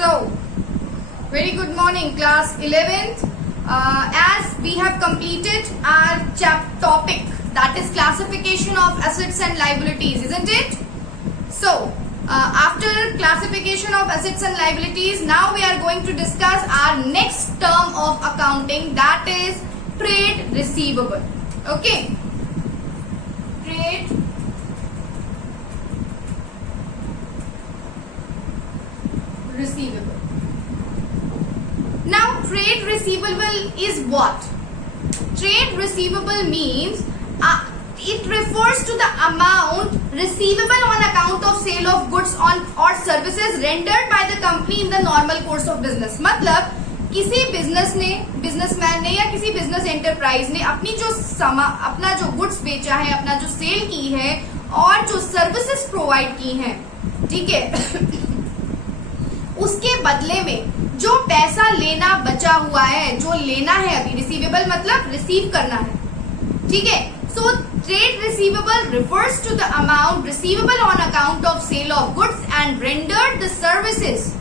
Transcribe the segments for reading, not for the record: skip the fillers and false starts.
So, very good morning, class 11th. As we have completed our topic, that is classification of assets and liabilities, isn't it? So, after classification of assets and liabilities, now we are going to discuss our next term of accounting, that is trade receivable. Okay? Trade receivable. Now, trade receivable is what? Trade receivable means it refers to the amount receivable on account of sale of goods on or services rendered by the company in the normal course of business. मतलब किसी businessman ने या किसी business enterprise ने अपना जो goods बेचा है, अपना जो सेल की है और जो सर्विसेज प्रोवाइड की हैं, ठीक है, उसके बदले में जो पैसा लेना बचा हुआ है, जो लेना है अभी, रिसीवेबल मतलब रिसीव करना है, ठीक है. So trade receivable refers to the amount receivable on account of sale of goods and rendered the services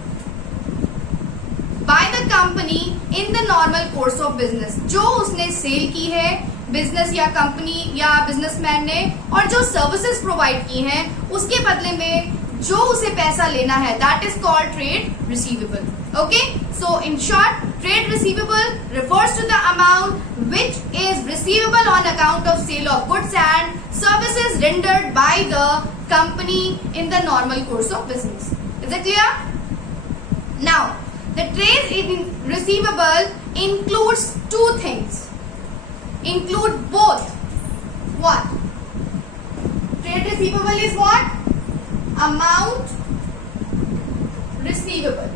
by the company in the normal course of business. जो उसने सेल की है बिजनेस या कंपनी या बिजनेसमैन ने, और जो services provide की हैं, उसके बदले में जो उसे पैसा लेना है, that is called trade receivable. Okay, so in short, trade receivable refers to the amount which is receivable on account of sale of goods and services rendered by the company in the normal course of business. Is it clear? Now, the trade receivable includes two things. Include both. What? Trade receivable is what? Amount receivable.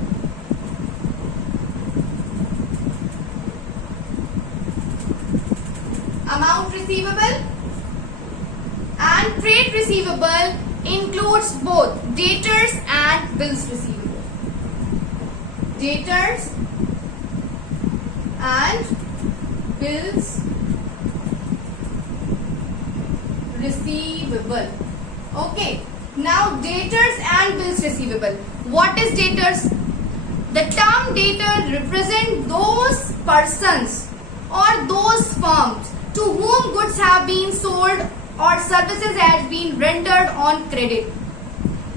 Amount receivable and trade receivable includes both debtors and bills receivable. Debtors and bills receivable. Okay. Now, debtors and bills receivable. What is debtors? The term debtor represent those persons or those firms to whom goods have been sold or services has been rendered on credit.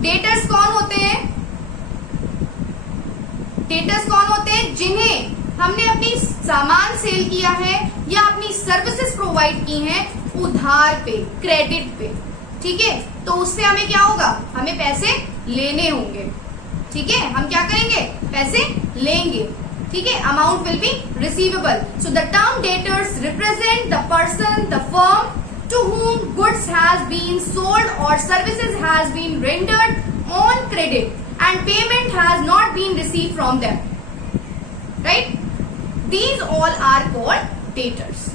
Debtors कौन होते हैं? Debtors कौन होते हैं? जिन्हें हमने अपनी सामान सेल किया है या अपनी सर्विसेज प्रोवाइड की हैं उधार पे, क्रेडिट पे, ठीक है. तो उससे हमें क्या होगा? हमें पैसे लेने होंगे, ठीक है. हम क्या करेंगे? पैसे लेंगे, ठीक है. Amount will be receivable. So the term debtors represent the person, the firm to whom goods has been sold or services has been rendered on credit and payment has not been received from them, right? These all are called debtors,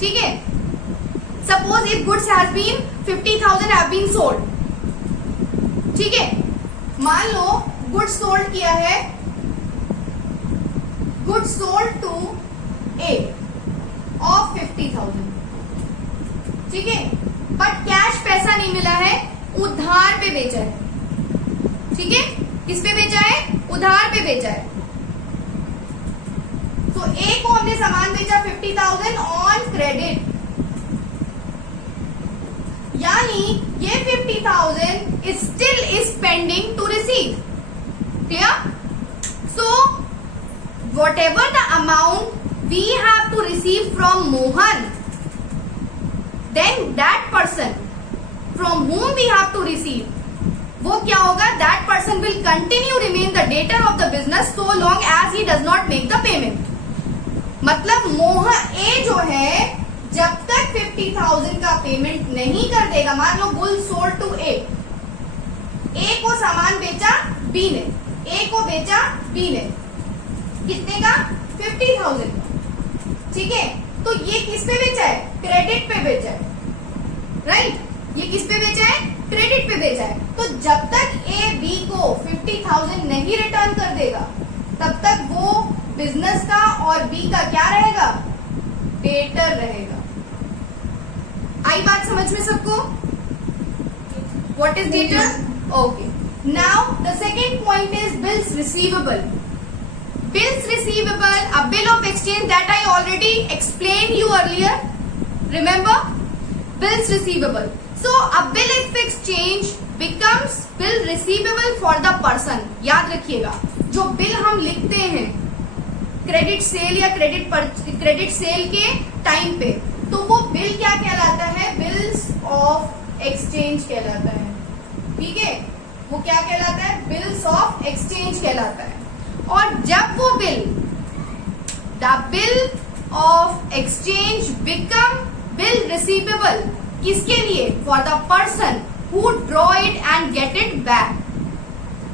ठीक है. Suppose if goods has been 50,000 have been sold, ठीक है. मान लो goods sold किया है, goods sold to A of 50,000, ठीक है. But cash पैसा नहीं मिला है, उधार पे बेचा है, ठीक है. किस पे बेचा है? उधार पे बेचा है. तो ए को हमने सामान बेचा 50,000 ऑन क्रेडिट, यानी ये 50,000 still is pending to receive. Clear? So whatever the amount we have to receive from Mohan, then that person from whom we have to receive, वो क्या होगा? That person will continue remain the debtor of the business so long as he does not make the payment. मतलब मोहन ए जो है जब तक 50,000 का payment नहीं कर देगा, मान लो गुल सोल्ड टू ए को सामान बेचा बी ने, ए को बेचा बी ने, कितने का? 50,000, ठीक है. तो ये किस पे बेचा है? क्रेडिट पे बेचा है, राइट. ये किस पे बेचा है? क्रेडिट पे बेचा है. तो जब तक ए बी को 50,000 नहीं रिटर्न कर देगा, तब तक वो बिजनेस का और बी का क्या रहेगा? डेटर रहेगा. आई बात समझ में सबको? What is debtor? Okay. Now the second point is bills bills receivable. Bills receivable, a bill of exchange that I already explained you earlier. Remember? Bills receivable. So a bill of exchange becomes bill receivable for the person. याद रखिएगा, जो bill हम लिखते हैं credit sale या credit sale के time पे, तो वो बिल क्या कहलाता है? बिल्स ऑफ एक्सचेंज कहलाता है. ठीक है, वो क्या कहलाता है? बिल्स ऑफ एक्सचेंज कहलाता है. और जब वो bill, the bill of exchange become bill receivable, किसके लिए? For the person who draw it and get it back.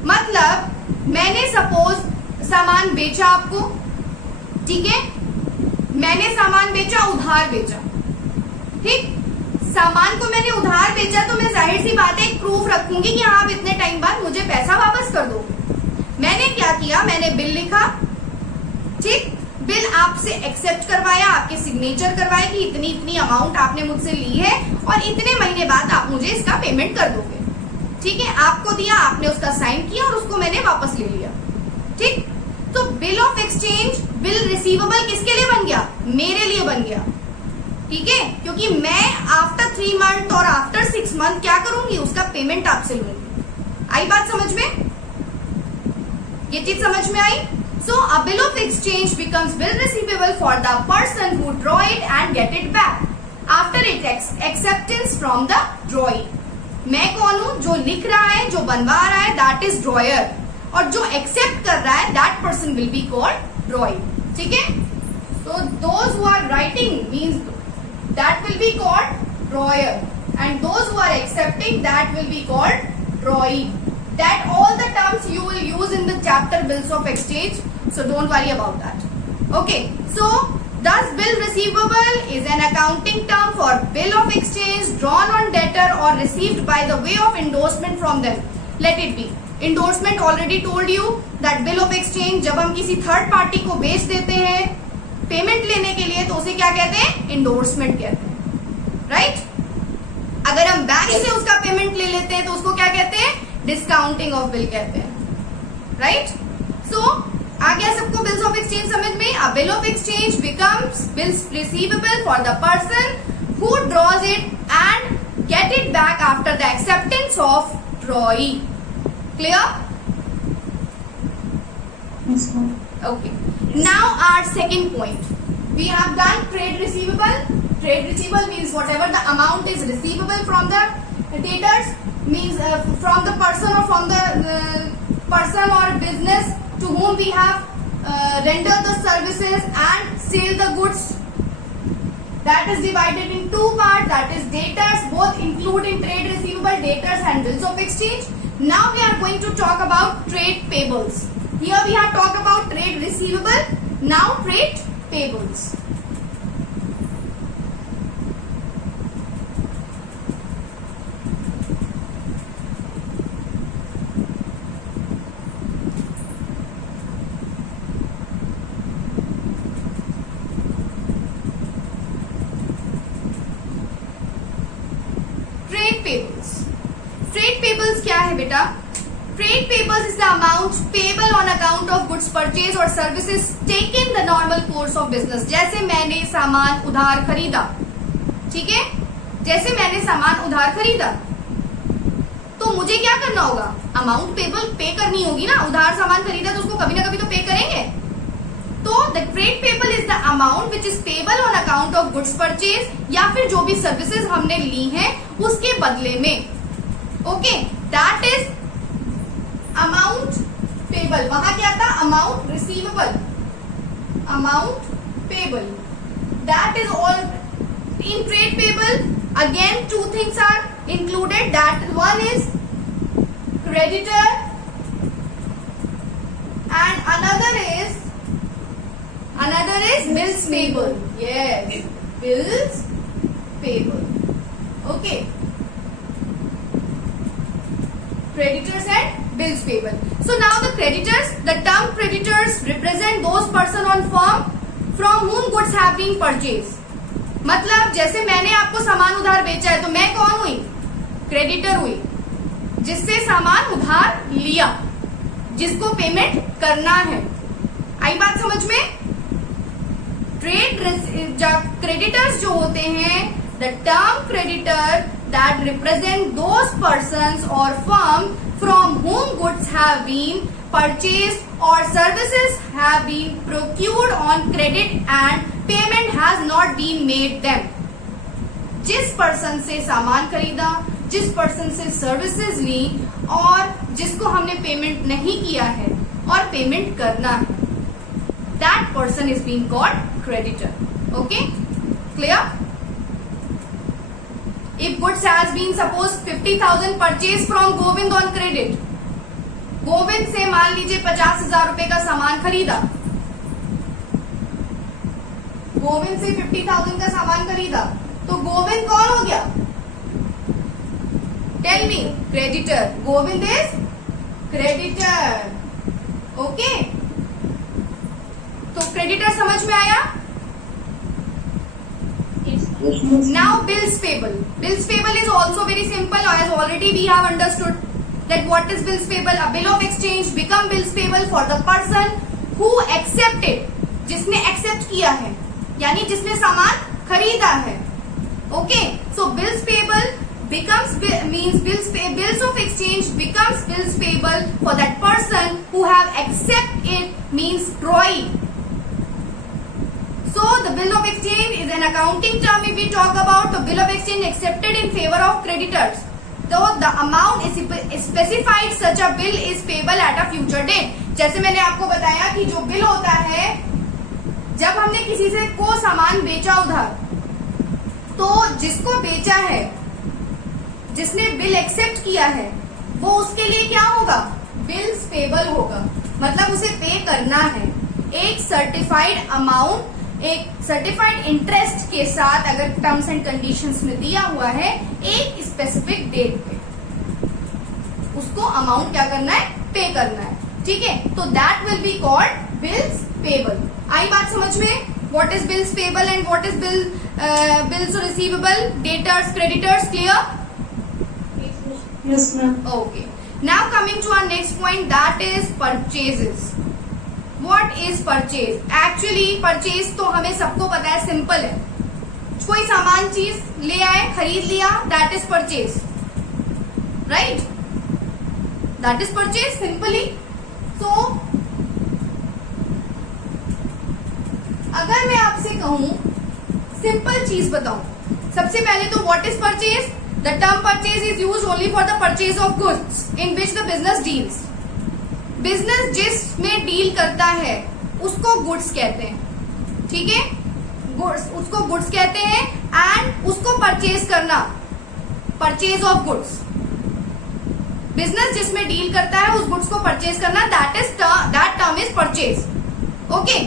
मतलब मैंने सपोज सामान बेचा आपको, ठीक है, मैंने सामान बेचा, उधार बेचा. ठीक, सामान को मैंने उधार बेचा तो मैं जाहिर सी बात है एक प्रूफ रखूंगी कि आप इतने टाइम बाद मुझे पैसा वापस कर दो. मैंने क्या किया? मैंने बिल लिखा. ठीक, बिल आपसे एक्सेप्ट करवाया, आपके सिग्नेचर करवाए कि इतनी इतनी अमाउंट आपने मुझसे ली है और इतने महीने बाद आप मुझे इसका पेमेंट कर दोगे. ठीक है, आपको दिया, आपने उसका साइन किया और उसको मैंने वापस ले लिया. ठीक, तो bill of exchange, bill receivable किसके लिए बन गया? मेरे लिए बन गया. ठीक है, क्योंकि मैं आफ्टर 3 मंथ और आफ्टर 6 मंथ क्या करूंगी? उसका पेमेंट आपसे लूंगी. आई बात समझ में? ये चीज समझ में आई? So a bill of exchange becomes bill receivable for the person who draw it and get it back after its acceptance from the drawee. मैं कौन हूं? जो लिख रहा है, जो बनवा रहा है, that is drawer. और जो accept कर रहा है, that person will be called drawee. ठीक है? So those who are writing means that will be called drawer, and those who are accepting, that will be called drawee. That all the terms you will use in the chapter bills of exchange, so don't worry about that. Okay, so thus bill receivable is an accounting term for bill of exchange drawn on debtor or received by the way of endorsement from them. Let it be. Endorsement already told you that bill of exchange जब हम किसी third party को बेच देते हैं payment लेने के लिए, तो उसे क्या कहते हैं? इंडोर्समेंट कहते हैं. राइट? अगर हम बैंक से उसका पेमेंट ले लेते हैं तो उसको क्या कहते हैं? डिस्काउंटिंग ऑफ बिल कहते हैं. राइट? सो आ गया सबको बिल्स ऑफ एक्सचेंज समझ में? अ bill of exchange becomes bills receivable for the person who draws it and get it back after the acceptance of ड्रॉई. Clear? Okay. Now our second point. We have done trade receivable. Trade receivable means whatever the amount is receivable from the debtors, means from the person or from the person or business to whom we have rendered the services and sell the goods. That is divided in two parts. That is debtors, both include in trade receivable, debtors and bills of exchange. Now we are going to talk about trade payables. Here we have talked about trade receivable. Now trade payables. Trade payables. Trade payables क्या है बेटा? Trade payables is the amount payable on account of goods purchased or services taken the normal course of business. जैसे मैंने सामान उधार खरीदा, ठीक है, जैसे मैंने सामान उधार खरीदा तो मुझे क्या करना होगा? अमाउंट पेबल पे करनी होगी ना. उधार सामान खरीदा तो उसको कभी ना कभी तो पे करेंगे. तो the trade payable is the amount which is payable on account of goods purchase, या फिर जो भी सर्विसेज हमने ली हैं उसके बदले में. Okay, that is amount payable. वहां क्या था? Amount receivable, amount payable. That is all in trade payable. Again two things are included. That one is creditor and another is bills payable. Yes, bills payable. Okay, creditors and bills payable. So now the creditors, the term creditors represent those person on firm from whom goods have been purchased. मतलब जैसे मैंने आपको सामान उधार बेचा है तो मैं कौन हुई? क्रेडिटर हुई, जिससे सामान उधार लिया. जिसको पेमेंट करना है। आई बात समझ में? ट्रेड क्रेडिटर्स जो होते हैं, the term creditor that represent those persons और firm from whom goods have been purchased or services have been procured on credit and payment has not been made them। जिस पर्सन से सामान खरीदा, जिस person से सर्विसेज ली और जिसको हमने पेमेंट नहीं किया है और पेमेंट करना है, that person is being called creditor। Okay, clear? If goods has been suppose 50,000 purchased from Govind on credit, Govind से मान लीजिए 50,000 रुपए का सामान खरीदा, गोविंद से 50,000 का सामान खरीदा, तो गोविंद कौन हो गया? Tell me. Creditor. Govind is creditor. Okay, तो क्रेडिटर समझ में आया? Now bills payable. Bills payable is also very simple, as already we have understood that what is bills payable. A bill of exchange become bills payable for the person who accepted, जिसने accept किया है, यानी जिसने सामान खरीदा है। Okay, so bills payable becomes means bills of exchange becomes bills payable for that person who have accept it means drawing. So the bill of exchange is an accounting term. If we talk about the bill of exchange accepted in favor of creditors, so the amount is specified such a bill is payable at a future date. जैसे मैंने आपको बताया कि जो bill होता है, जब हमने किसी से को सामान बेचा उधार, तो जिसको बेचा है, जिसने बिल एक्सेप्ट किया है, वो उसके लिए क्या होगा? बिल्स पेबल होगा। मतलब उसे पे करना है एक सर्टिफाइड अमाउंट, एक सर्टिफाइड इंटरेस्ट के साथ, अगर टर्म्स एंड कंडीशंस में दिया हुआ है, एक स्पेसिफिक डेट पे उसको अमाउंट क्या करना है? पे करना है। ठीक है, तो that will be called bills payable. आई बात समझ में? What is bills payable and what is bills receivable, debtors, creditors. Clear? Yes, ma'am. Okay. Now coming to our next point, that is purchases. What is purchase? Actually purchase तो हमें सबको पता है, simple है। कोई सामान चीज ले आए, खरीद लिया, that is purchase, right? That is purchase simply. So अगर मैं आपसे कहूं, सिंपल चीज बताऊं, सबसे पहले तो what is purchase? The term purchase is used only for the purchase of goods in which the business deals. Business जिसमें डील करता है उसको गुड्स कहते हैं। ठीक है, गुड्स, उसको गुड्स कहते हैं। एंड उसको परचेज करना, परचेज ऑफ गुड्स, बिजनेस जिसमें डील करता है उस गुड्स को परचेज करना, that term is purchase. Okay,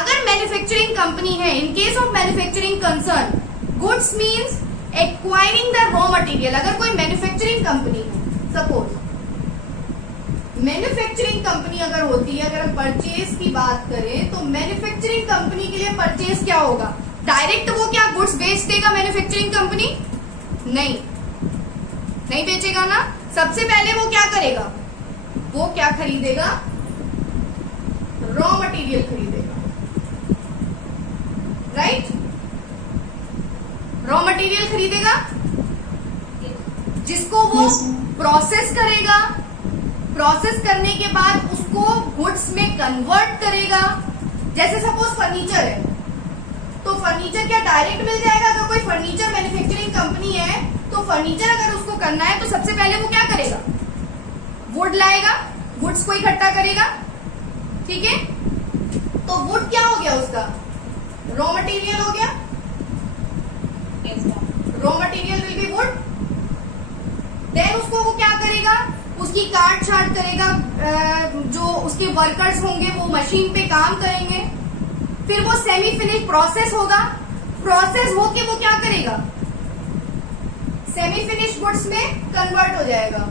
अगर मैन्युफैक्चरिंग कंपनी है, in case of manufacturing concern, goods means acquiring the raw material. अगर कोई मैन्युफैक्चरिंग कंपनी है, सपोज मैन्युफैक्चरिंग कंपनी अगर होती है, अगर हम परचेज की बात करें, तो मैन्युफैक्चरिंग कंपनी के लिए परचेज क्या होगा? डायरेक्ट वो क्या गुड्स बेच देगा मैन्युफैक्चरिंग कंपनी? नहीं बेचेगा ना। सबसे पहले वो क्या करेगा? वो क्या खरीदेगा? रॉ मटेरियल खरीदेगा, राइट? रॉ मटेरियल खरीदेगा जिसको वो प्रोसेस करेगा, प्रोसेस करने के बाद उसको गुड्स में कन्वर्ट करेगा। जैसे सपोज फर्नीचर है, तो फर्नीचर क्या डायरेक्ट मिल जाएगा? अगर कोई फर्नीचर मैन्युफैक्चरिंग कंपनी है, तो फर्नीचर अगर उसको करना है, तो सबसे पहले वो क्या करेगा? वुड लाएगा, वुड्स को इकट्ठा करेगा। ठीक है, तो वुड क्या हो गया? उसका रॉ मटेरियल हो गया। Raw material will be wood. Then उसको वो क्या करेगा? उसकी काट छाट करेगा, जो उसके वर्कर्स होंगे वो मशीन पे काम करेंगे, फिर वो सेमी फिनिश प्रोसेस होगा, प्रोसेस होके वो क्या करेगा? सेमी फिनिश गुड्स में कन्वर्ट हो जाएगा।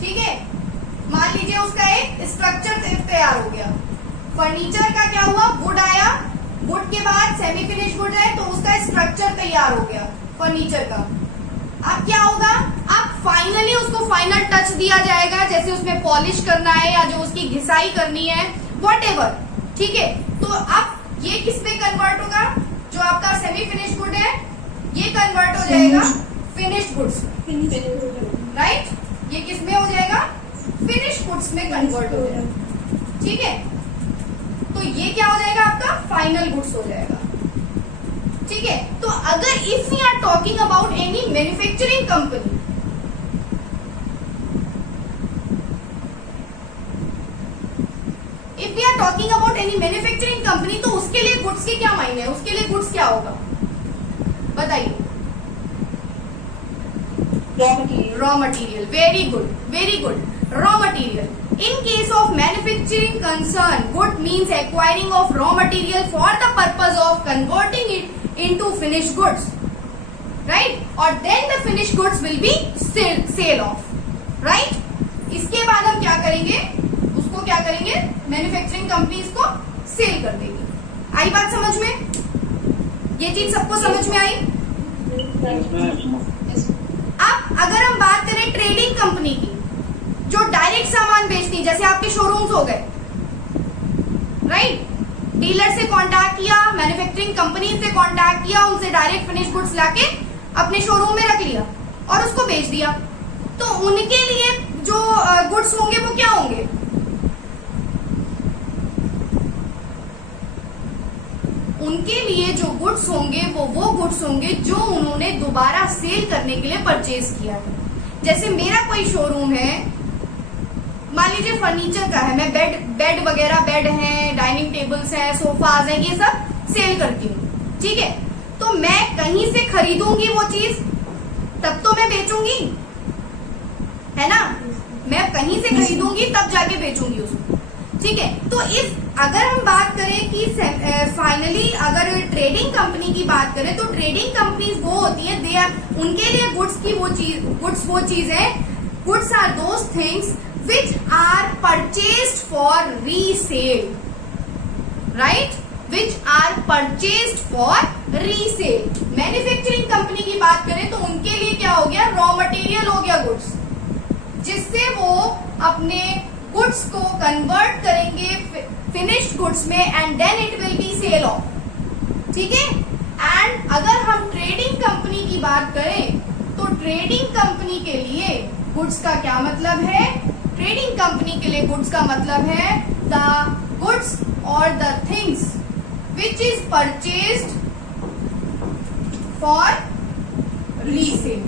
ठीक है, मान लीजिए उसका एक स्ट्रक्चर तैयार हो गया। फर्नीचर का क्या हुआ? वुड आया, वुड के बाद सेमी फिनिश वुड है, तो उसका स्ट्रक्चर तैयार हो गया फर्नीचर का। अब क्या होगा? अब फाइनली उसको फाइनल टच दिया जाएगा, जैसे उसमें पॉलिश करना है या जो उसकी घिसाई करनी है, व्हाटएवर, ठीक है। तो अब ये किस में कन्वर्ट होगा, जो आपका सेमी फिनिश गुड है ये कन्वर्ट हो जाएगा फिनिश्ड गुड्स में, राइट। ये किस में हो जाएगा, फिनिश गुड्स में कन्वर्ट हो जाएगा, ठीक है। तो ये क्या हो जाएगा, आपका फाइनल गुड्स हो जाएगा, ठीक है। तो अगर if we are talking about any manufacturing company, if we are talking about any manufacturing company, तो उसके लिए गुड्स के क्या मायने है, उसके लिए गुड्स क्या होगा बताइए। Raw material, very good, very good, raw material. In case of manufacturing concern, good means acquiring of raw material for the purpose of converting it into finished goods, right? और then the finished goods will be sale off, right? इसके बाद हम क्या करेंगे, उसको क्या करेंगे, manufacturing company इसको सेल कर देगी। आई बात समझ में, ये चीज सबको समझ में आई। अब अगर हम बात करें ट्रेडिंग कंपनी की, जो डायरेक्ट सामान बेचती, जैसे आपके शोरूम्स हो गए, राइट, डीलर से कांटेक्ट किया, मैन्युफैक्चरिंग कंपनी से कांटेक्ट किया, उनसे डायरेक्ट फिनिश गुड्स लाके अपने शोरूम में रख लिया और उसको बेच दिया। तो उनके लिए जो गुड्स होंगे वो क्या होंगे, उनके लिए जो गुड्स होंगे वो गुड्स होंगे जो उन्होंने दोबारा सेल करने के लिए परचेज किया है। जैसे मेरा कोई शोरूम है, मान लीजिए फर्नीचर का है, मैं बेड वगैरह, बेड हैं, डाइनिंग टेबल्स हैं, सोफाज हैं, ये सब सेल करती हूँ, ठीक है। तो मैं कहीं से खरीदूंगी वो चीज, तब तो मैं बेचूंगी, है ना, मैं कहीं से खरीदूंगी तब जाके बेचूंगी उसको, ठीक है। तो इस अगर हम बात करें कि फाइनली अगर ट्रेडिंग कंपनी की बात करें, तो ट्रेडिंग कंपनीज वो होती है, दे आर, उनके लिए गुड्स वो चीज है, goods are those things which are purchased for resale, right, which are purchased for resale। Manufacturing company की बात करें तो उनके लिए क्या हो गया, रॉ मटेरियल हो गया गुड्स, जिससे वो अपने गुड्स को कन्वर्ट करेंगे फिनिश्ड गुड्स में, and then it will be sell off, ठीक है। एंड अगर हम ट्रेडिंग कंपनी की बात करें, तो ट्रेडिंग कंपनी के लिए गुड्स का क्या मतलब है, ट्रेडिंग कंपनी के लिए गुड्स का मतलब है द गुड्स और the things which is purchased for resale.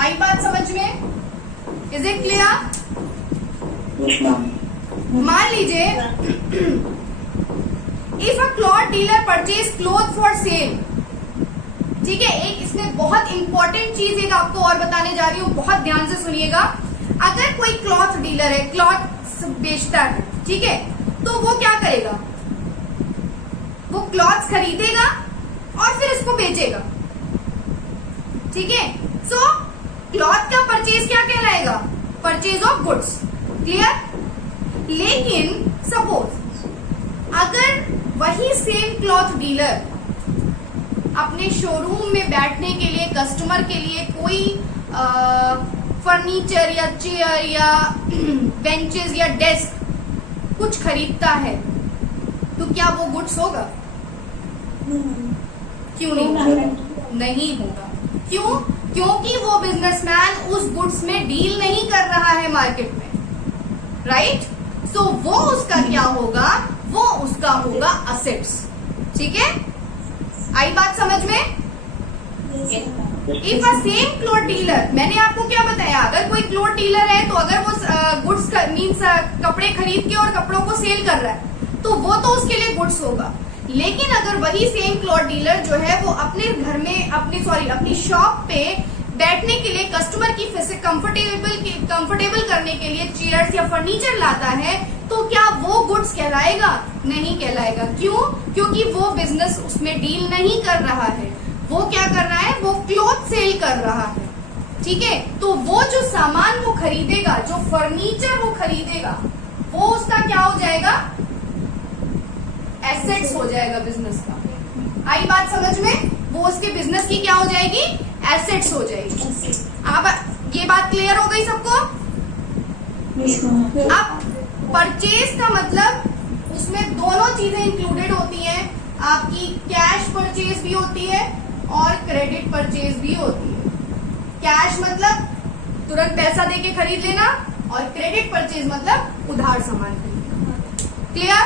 आई बात समझ में, इज इट क्लियर। मान लीजिए if a cloth dealer purchase cloth for sale, ठीक है। एक इसमें बहुत इंपॉर्टेंट चीज एक आपको और बताने जा रही हूँ, बहुत ध्यान से सुनिएगा। अगर कोई क्लॉथ डीलर है, क्लॉथ बेचता है, ठीक है, तो वो क्या करेगा, वो क्लॉथ खरीदेगा और फिर इसको बेचेगा, ठीक है। सो क्लॉथ का परचेज क्या कहलाएगा, परचेज ऑफ गुड्स, क्लियर। लेकिन सपोज अगर वही सेम क्लॉथ डीलर अपने शोरूम में बैठने के लिए, कस्टमर के लिए कोई फर्नीचर या चेयर या बेंचेस या डेस्क कुछ खरीदता है, तो क्या वो गुड्स होगा, क्यों नहीं होगा, नहीं होगा, क्यों, क्योंकि वो बिजनेसमैन उस गुड्स में डील नहीं कर रहा है मार्केट में, राइट। सो वो उसका क्या होगा, वो उसका होगा असेट्स, ठीक है। आई बात समझ में। If a same cloth dealer, मैंने आपको क्या बताया, अगर कोई क्लॉथ डीलर है तो अगर वो गुड्स मीन्स कपड़े खरीद के और कपड़ों को सेल कर रहा है, तो वो तो उसके लिए गुड्स होगा। लेकिन अगर वही सेम क्लॉथ डीलर जो है वो अपने घर में, अपनी शॉप पे बैठने के लिए कस्टमर की कंफर्टेबल करने के लिए चेयर्स या फर्नीचर लाता है, तो क्या वो गुड्स कहलाएगा, नहीं कहलाएगा। क्यों, क्योंकि वो बिजनेस उसमें डील नहीं कर रहा है, वो क्या कर रहा है, वो क्लॉथ सेल कर रहा है, ठीक है। तो वो जो सामान वो खरीदेगा, जो फर्नीचर वो खरीदेगा, वो उसका क्या हो जाएगा, एसेट्स हो जाएगा बिजनेस का। आई बात समझ में, वो उसके बिजनेस की क्या हो जाएगी, एसेट्स हो जाएगी। अब ये बात क्लियर हो गई सबको? अब परचेज का मतलब उसमें दोनों चीजें इंक्लूडेड होती हैं, आपकी कैश परचेज भी होती है और क्रेडिट परचेज भी होती है। कैश मतलब तुरंत पैसा देके खरीद लेना और क्रेडिट परचेज मतलब उधार सामान खरीदना। क्लियर?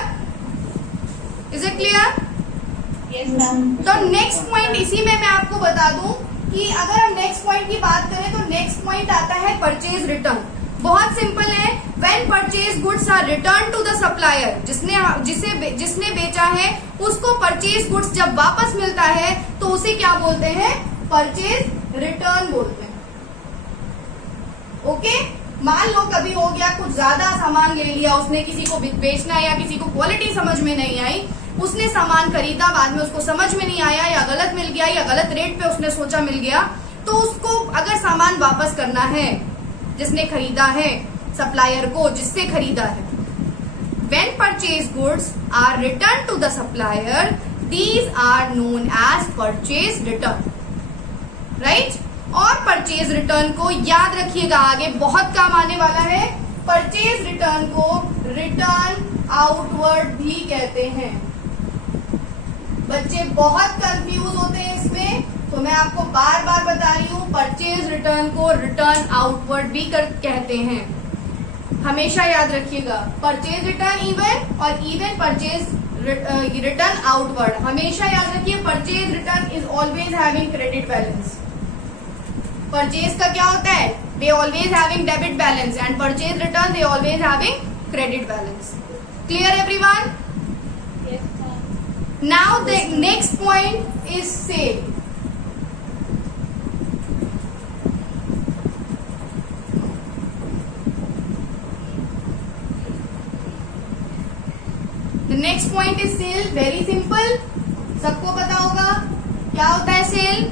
Is it clear? तो नेक्स्ट पॉइंट इसी में मैं आपको बता दूं कि अगर हम नेक्स्ट पॉइंट की बात करें तो नेक्स्ट पॉइंट आता है परचेज रिटर्न। बहुत सिंपल है, when purchase goods are return to the supplier, जिसने बेचा है उसको परचेज गुड्स जब वापस मिलता है तो उसे क्या बोलते हैं? परचेज रिटर्न बोलते हैं। ओके, मान लो कभी हो गया कुछ ज्यादा सामान ले लिया उसने, किसी को बेचना है या किसी को क्वालिटी समझ में नहीं आई, उसने सामान खरीदा, बाद में उसको समझ में नहीं आया या गलत मिल गया या गलत रेट पे उसने सोचा मिल गया, तो उसको अगर सामान वापस करना है जिसने खरीदा है, सप्लायर को जिससे खरीदा है, when purchase goods are returned to the supplier, these are known as purchase return, right? और परचेज रिटर्न को याद रखिएगा, आगे बहुत काम आने वाला है। परचेज रिटर्न को रिटर्न आउटवर्ड भी कहते हैं। बच्चे बहुत कंफ्यूज होते हैं इसमें, तो मैं आपको बार बार बता रही हूँ, परचेज रिटर्न को रिटर्न आउटवर्ड भी कहते हैं। हमेशा याद रखिएगा, परचेज रिटर्न इवन और इवन परचेज रिटर्न आउटवर्ड, हमेशा याद रखिए purchase return is always having credit balance. Purchase का क्या होता है? They always having debit balance and purchase return they always having credit balance. Clear everyone? Now the next point is sale. The next point is sale. Very simple. सबको पता होगा क्या होता है sale?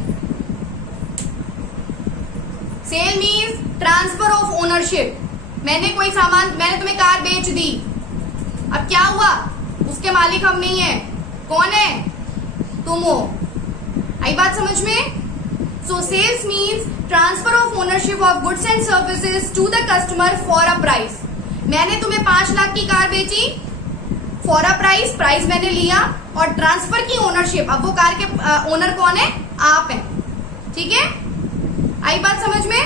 Sale means transfer of ownership. मैंने तुम्हें car बेच दी, अब क्या हुआ? उसके मालिक हम नहीं है, कौन है? तुम हो। आई बात समझ में? So sales means transfer of ownership of goods and services to the customer for a price. मैंने तुम्हें 5 लाख की कार बेची फॉर अ प्राइस मैंने लिया और ट्रांसफर की ओनरशिप, अब वो कार के ओनर कौन है? आप हैं। ठीक है, आई बात समझ में?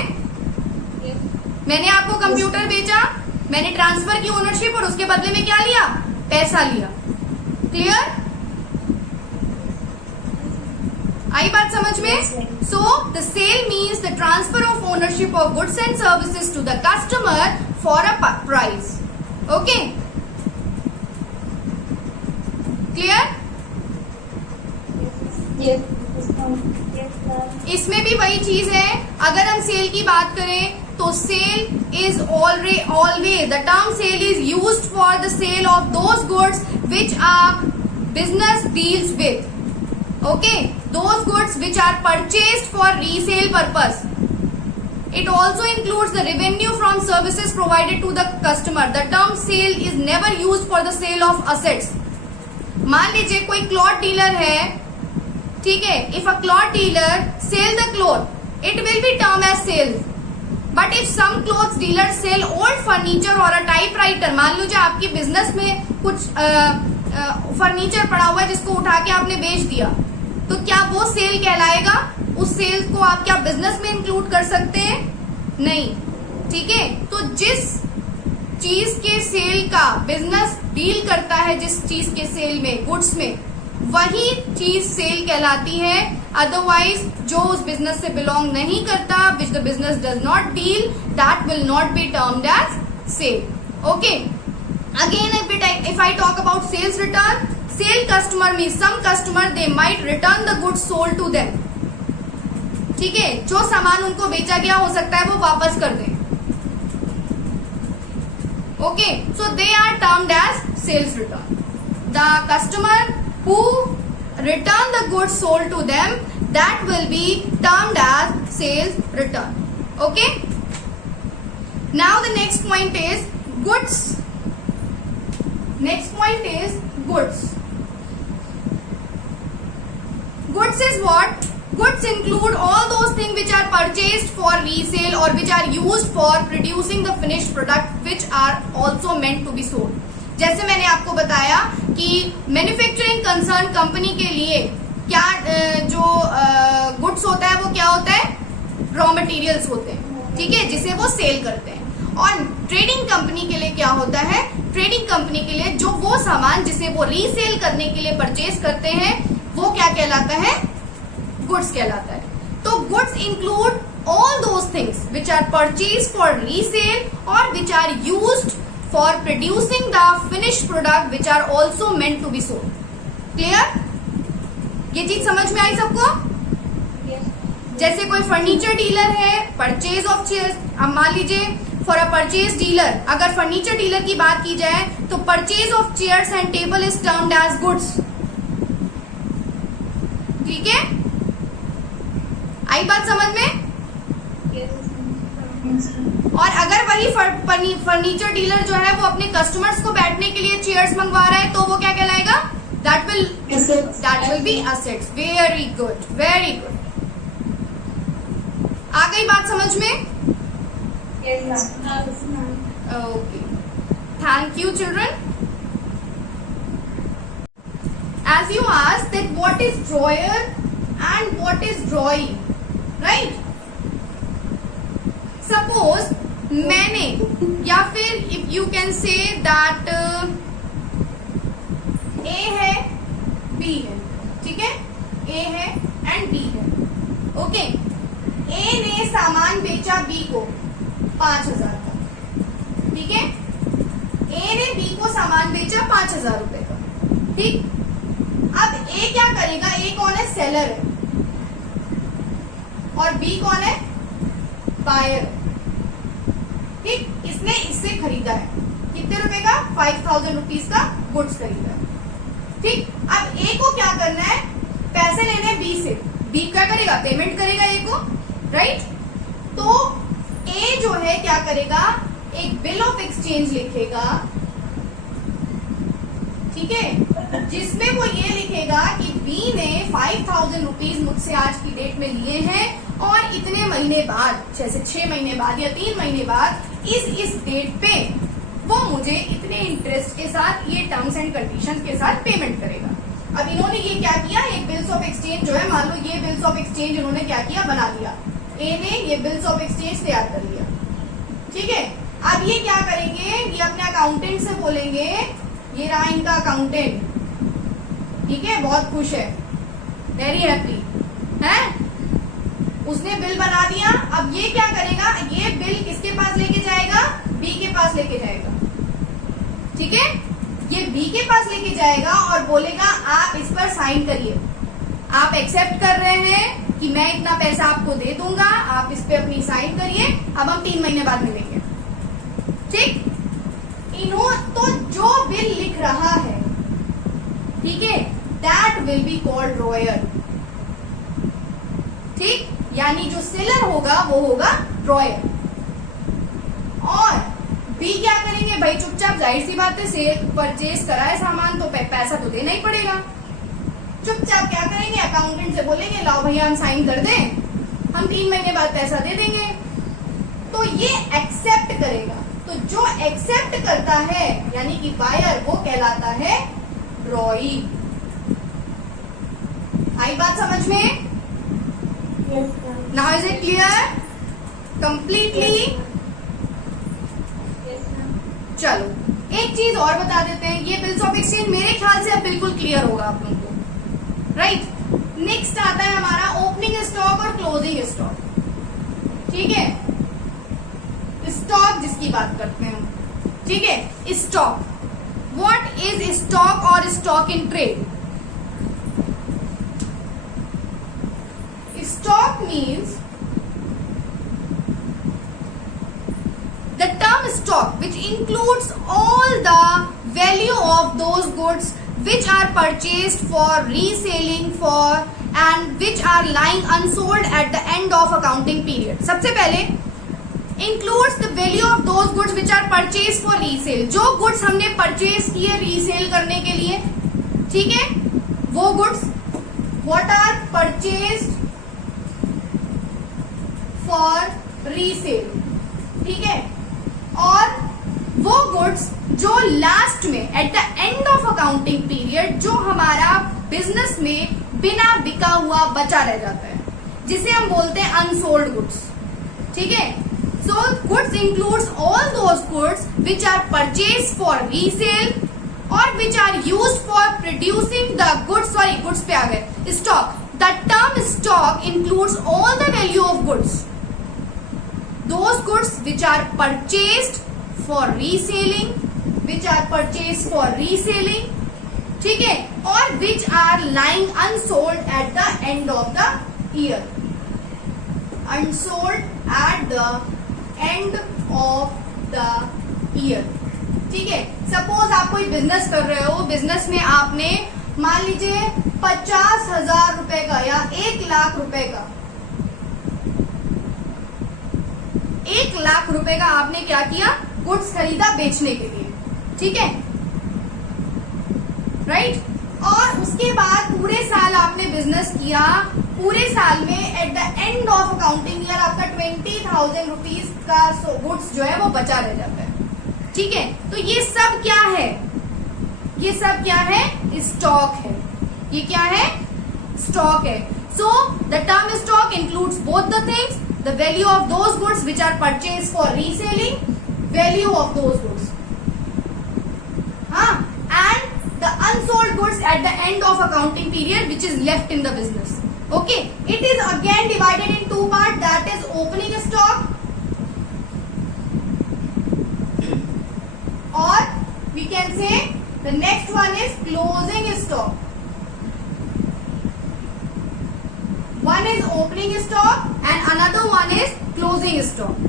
मैंने आपको कंप्यूटर बेचा, मैंने ट्रांसफर की ओनरशिप और उसके बदले में क्या लिया? पैसा लिया। क्लियर? आई बात समझ में? So the sale means the transfer of ownership of goods and services to the customer for a price. Okay, clear? इसमें भी वही चीज है, अगर हम सेल की बात करें तो sale is always the term sale is used for the sale of those goods which are business deals with. Okay, those goods which are purchased for resale purpose. It also includes the revenue from services provided to the customer. The term sale is never used for the sale of assets. मान लीजिए कोई cloth dealer है, ठीक है, if a cloth dealer sell the cloth, it will be termed as sales. But if some clothes dealer sell old furniture or a typewriter, मान लीजिए आपकी business में कुछ फर्नीचर पड़ा हुआ है जिसको उठा के आपने बेच दिया, तो क्या वो सेल कहलाएगा? उस सेल को आप क्या बिजनेस में इंक्लूड कर सकते हैं? नहीं। ठीक है, तो जिस चीज के सेल का बिजनेस डील करता है, जिस चीज के सेल में, गुड्स में, वही चीज सेल कहलाती है। अदरवाइज जो उस बिजनेस से बिलोंग नहीं करता, which the business does not deal, that will not be termed as sale. Okay, again if I talk about sales return, sale customer means some customer they might return the goods sold to them. ठीक है, जो सामान उनको बेचा गया हो सकता है वो वापस कर दें। Okay, so they are termed as sales return. The customer who return the goods sold to them, that will be termed as sales return. Okay, now the next point is goods. Next point is goods. Goods is what? Goods include all those things which are purchased for resale or which are used for producing the finished product which are also meant to be sold. जैसे मैंने आपको बताया कि manufacturing concern company के लिए क्या जो goods होता है वो क्या होता है, रॉ मटेरियल्स होते हैं, ठीक है, जिसे वो सेल करते हैं। और ट्रेडिंग कंपनी के लिए क्या होता है, ट्रेडिंग कंपनी के लिए जो वो सामान जिसे वो रीसेल करने के लिए परचेज करते हैं वो क्या कहलाता है, गुड्स कहलाता है। तो goods include all those things which are purchase for resale और which are used for producing the finished product which are also meant to be sold. Clear? ये चीज समझ में आई सबको? जैसे कोई फर्नीचर डीलर है, परचेज ऑफ चेयर्स, अब मान लीजिए फॉर अ परचेज डीलर, अगर फर्नीचर डीलर की बात की जाए तो purchase of chairs and table is termed as goods. ठीक है, आई बात समझ में? और अगर वही फर्नीचर डीलर जो है वो अपने कस्टमर्स को बैठने के लिए चेयर्स मंगवा रहा है तो वो क्या कहलाएगा, that will be assets. Very good, very good. आ गई बात समझ में? Okay, thank you children. As you asked that what is drawer and what is drawing, right? Suppose मैंने या फिर if you can say that A है B है, ठीक है, A है and B है, ओके। A ने सामान बेचा B को 5,000 का, ठीक है, A ने B को सामान बेचा 5,000 रुपए का, ठीक। अब A क्या करेगा, A कौन है, सेलर है, और B कौन है, बायर, ठीक। इसने इससे खरीदा है कितने रुपए का, 5,000 रुपीज का गुड्स खरीदा है, ठीक। अब A को क्या करना है, पैसे लेने हैं B से, B क्या करेगा, पेमेंट करेगा A को, राइट। तो A जो है क्या करेगा, एक बिल ऑफ एक्सचेंज लिखेगा, ठीक है, जिसमें वो ये लिखेगा कि B ने 5,000 रुपीज मुझसे आज की डेट में लिए हैं और इतने महीने बाद, जैसे 6 महीने बाद या 3 महीने बाद इस डेट पे वो मुझे इतने इंटरेस्ट के साथ, ये टर्म्स एंड कंडीशंस के साथ पेमेंट करेगा। अब इन्होंने ये क्या किया, एक बिल्स ऑफ एक्सचेंज जो है, मान लो ये बिल्स ऑफ एक्सचेंज इन्होंने क्या किया, बना लिया, A ने ये बिल्स ऑफ एक्सचेंज तैयार कर लिया, ठीक है। अब ये क्या करेंगे, ये अपने अकाउंटेंट से बोलेंगे, ये रहा इनका अकाउंटेंट, ठीक है, बहुत खुश है, वेरी हैप्पी है, उसने बिल बना दिया। अब ये क्या करेगा, ये बिल किसके पास लेके जाएगा, B के पास लेके जाएगा, ठीक है, ये B के पास लेके जाएगा और बोलेगा आप इस पर साइन करिए, आप एक्सेप्ट कर रहे हैं कि मैं इतना पैसा आपको दे दूंगा, आप इस पे अपनी साइन करिए, अब हम 3 महीने बाद मिलेंगे, ठीक। तो जो बिल लिख रहा है, ठीक है, that will be called dryer, ठीक, यानी जो सेलर होगा वो होगा ड्रॉयर। और बी क्या करेंगे भाई, चुपचाप, जाहिर सी बात है, सेल परचेज करा है सामान तो पैसा तो देना ही पड़ेगा, चुपचाप क्या करेंगे, अकाउंटेंट से बोलेंगे लाओ भैया हम साइन कर दें, हम 3 महीने बाद पैसा दे देंगे। तो ये एक्सेप्ट करेगा, तो जो एक्सेप्ट करता है यानी कि बायर, वो कहलाता है ड्रॉई। आई बात समझ में? Now is it clear completely? चलो एक चीज और बता देते हैं, ये बिल्स ऑफ एक्सचेंज मेरे ख्याल से अब बिल्कुल क्लियर होगा आप लोगों को, राइट। नेक्स्ट आता है हमारा ओपनिंग स्टॉक और क्लोजिंग स्टॉक, ठीक है, स्टॉक जिसकी बात करते हैं, ठीक है। स्टॉक, व्हाट इज स्टॉक और stock in trade? Stock means the term stock which includes all the value of those goods which are purchased for reselling for and which are lying unsold at the end of accounting period। सबसे पहले includes the value of those goods which are purchased for resale, जो goods हमने purchase किए resale करने के लिए, ठीक है, वो goods what are purchased for resale, ठीक है। और वो गुड्स जो लास्ट में eight the end of accounting period जो हमारा बिजनेस में बिना बिका हुआ बचा रह जाता है, जिसे हम बोलते हैं अनसोल्ड गुड्स, ठीक है। So goods includes all those goods which are purchase for resale और which are used for producing the goods, sorry goods पे आ गए, stock. The term stock includes all the value of goods, those goods which are purchased for reselling, which are purchase for reselling, ठीक है, और which are lying unsold at the end of the year, unsold at the end of the year, ठीक है। Suppose आप कोई business कर रहे हो, बिजनेस में आपने मान लीजिए 50,000 रुपए का या 1 लाख रुपए का, 1 लाख रुपए का आपने क्या किया, गुड्स खरीदा बेचने के लिए, ठीक है, राइट। और उसके बाद पूरे साल आपने बिजनेस किया, पूरे साल में eight the end of accounting year आपका 20,000 रुपीज का गुड्स जो है वो बचा रह जाता है, ठीक है। तो ये सब क्या है, ये सब क्या है, स्टॉक है, ये क्या है, स्टॉक है। So the term stock includes both the things, the value of those goods which are purchase for reselling, value of those goods, हाँ, and the unsold goods at the end of accounting period which is left in the business. Okay, it is again divided in two parts, that is opening stock or we can say the next one is closing stock. One is opening stock and another one is closing stock.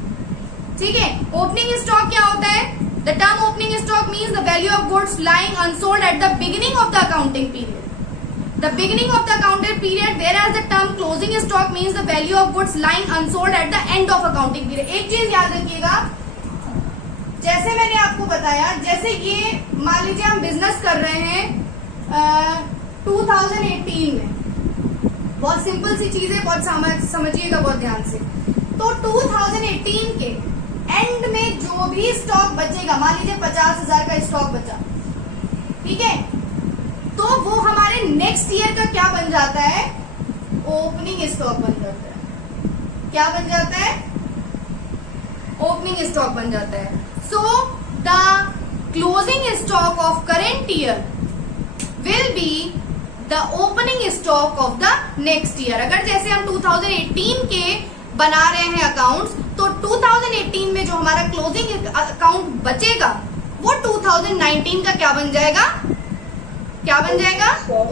ठीक है, opening stock क्या होता है? The term opening stock means the value of goods lying unsold at the beginning of the accounting period. The beginning of the accounting period, whereas the term closing stock means the value of goods lying unsold at the end of accounting period. एक चीज याद रखिएगा, जैसे मैंने आपको बताया, जैसे ये मान लीजिए हम बिजनेस कर रहे हैं 2018 में, बहुत सिंपल सी चीज है, बहुत समझिएगा बहुत ध्यान से। तो 2018 के एंड में जो भी स्टॉक बचेगा, मान लीजिए 50,000 का स्टॉक बचा, ठीक है, तो वो हमारे नेक्स्ट ईयर का क्या बन जाता है, ओपनिंग स्टॉक बन जाता है। क्या बन जाता है, ओपनिंग स्टॉक बन जाता है। So the closing stock of current year will be the opening stock of the next year. अगर जैसे हम 2018 के बना रहे हैं अकाउंट्स, तो 2018 में जो हमारा क्लोजिंग अकाउंट बचेगा वो 2019 का क्या बन जाएगा, क्या बन जाएगा,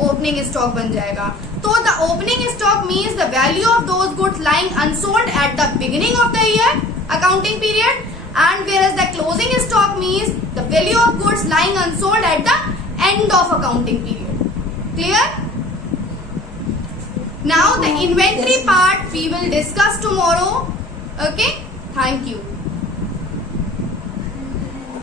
ओपनिंग स्टॉक बन जाएगा। तो the opening stock means the value of those goods lying unsold at the beginning of the year accounting period, and whereas the closing stock means the value of goods lying unsold at the end of accounting period. Clear? Now the inventory part we will discuss tomorrow. Okay, thank you.